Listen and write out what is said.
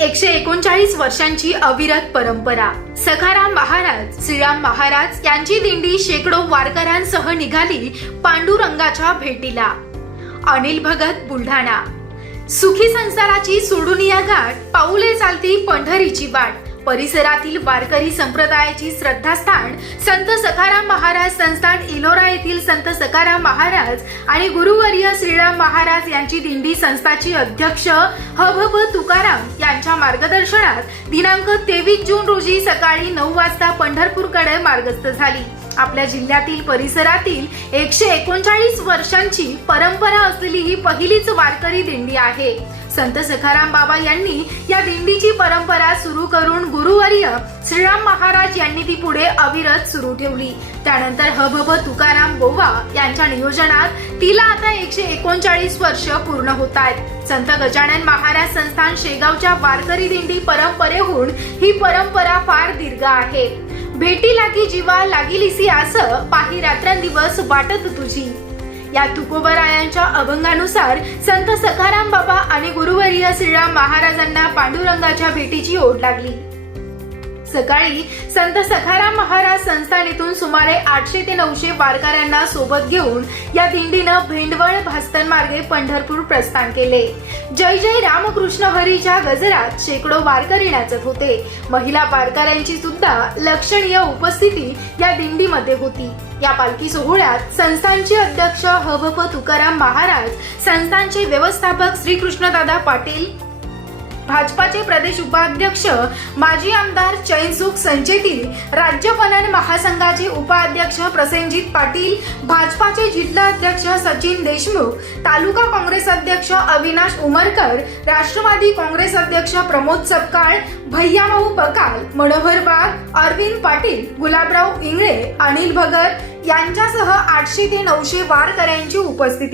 एकशे एकोणचाळीस वर्षांची अविरत परंपरा. सखाराम महाराज श्रीराम महाराज यांची दिंडी शेकडो वारकऱ्यांसह निघाली पांडुरंगाच्या भेटीला. अनिल भगत बुलढाणा. सुखी संसाराची सोडून या गाठ पाऊले चालती पंढरीची वाट. परिसरातील वारकरी संप्रदायाची श्रद्धास्थान संत सखाराम महाराज संस्थान इलोरा येथील संत सखाराम महाराज आणि गुरुवर्य श्रीराम महाराज यांची दिंडी संस्थाची अध्यक्ष हभभ तुकाराम यांच्या मार्गदर्शनात दिनांक तेवीस जून रोजी सकाळी नऊ वाजता पंढरपूरकडे मार्गस्थ झाली. आपल्या जिल्ह्यातील परिसरातील एकशे एकोणचाळीस वर्षांची परंपरा असलेली ही पहिलीच वारकरी दिंडी आहे. संत सखाराम बाबा यांनी या दिंडीची परंपरा सुरू करून गुरुवर्य श्रीराम महाराज यांनी ती पुढे अविरत सुरू ठेवली. त्यानंतर हभभ तुकाराम गोवा यांच्या नियोजनात तिला आता एकशे एकोणचाळीस वर्ष पूर्ण होत आहेत संत गजानन महाराज संस्थान शेगावच्या वारकरी दिंडी परंपरेहून ही परंपरा फार दीर्घ आहे. भेटी लागी जीवा लागिलीसी असं पाही रात्रंदिवस वाटत तुझी. या तुकोबरायांच्या अभंगानुसार संत सखाराम बाबा आणि गुरुवर्य श्रीराम महाराजांना पांडुरंगाच्या भेटीची ओढ लागली. सकाळी संत सखाराम महाराज संस्थानेतून सुमारे आठशे ते नऊशे वारकऱ्यांना सोबत घेऊन या दिंडीनं भेंडवळ भास्तन मार्गे पंढरपूर प्रस्थान केले. जय जय रामकृष्ण हरीच्या गजरात शेकडो वारकरी नाचत होते. महिला वारकऱ्यांची सुद्धा लक्षणीय उपस्थिती या दिंडीमध्ये होती. या पालखी सोहळ्यात संस्थानचे अध्यक्ष हभप तुकाराम महाराज संस्थानचे व्यवस्थापक श्रीकृष्णदादा पाटील भाजपाचे प्रदेश उपाध्यक्ष माजी आमदार चैनसुख संचेती राज्य पणन महासंघाचे उपाध्यक्ष प्रसेनजित पाटील भाजपाचे जिल्हा अध्यक्ष सचिन देशमुख तालुका काँग्रेस अध्यक्ष अविनाश उमरकर राष्ट्रवादी काँग्रेस अध्यक्ष प्रमोद सपकाळ भैयाभाऊ बकाल मनोहर वाघ अरविंद पाटील गुलाबराव इंगळे अनिल भगत यांच्यासह आठशे ते नऊशे वारकऱ्यांची उपस्थिती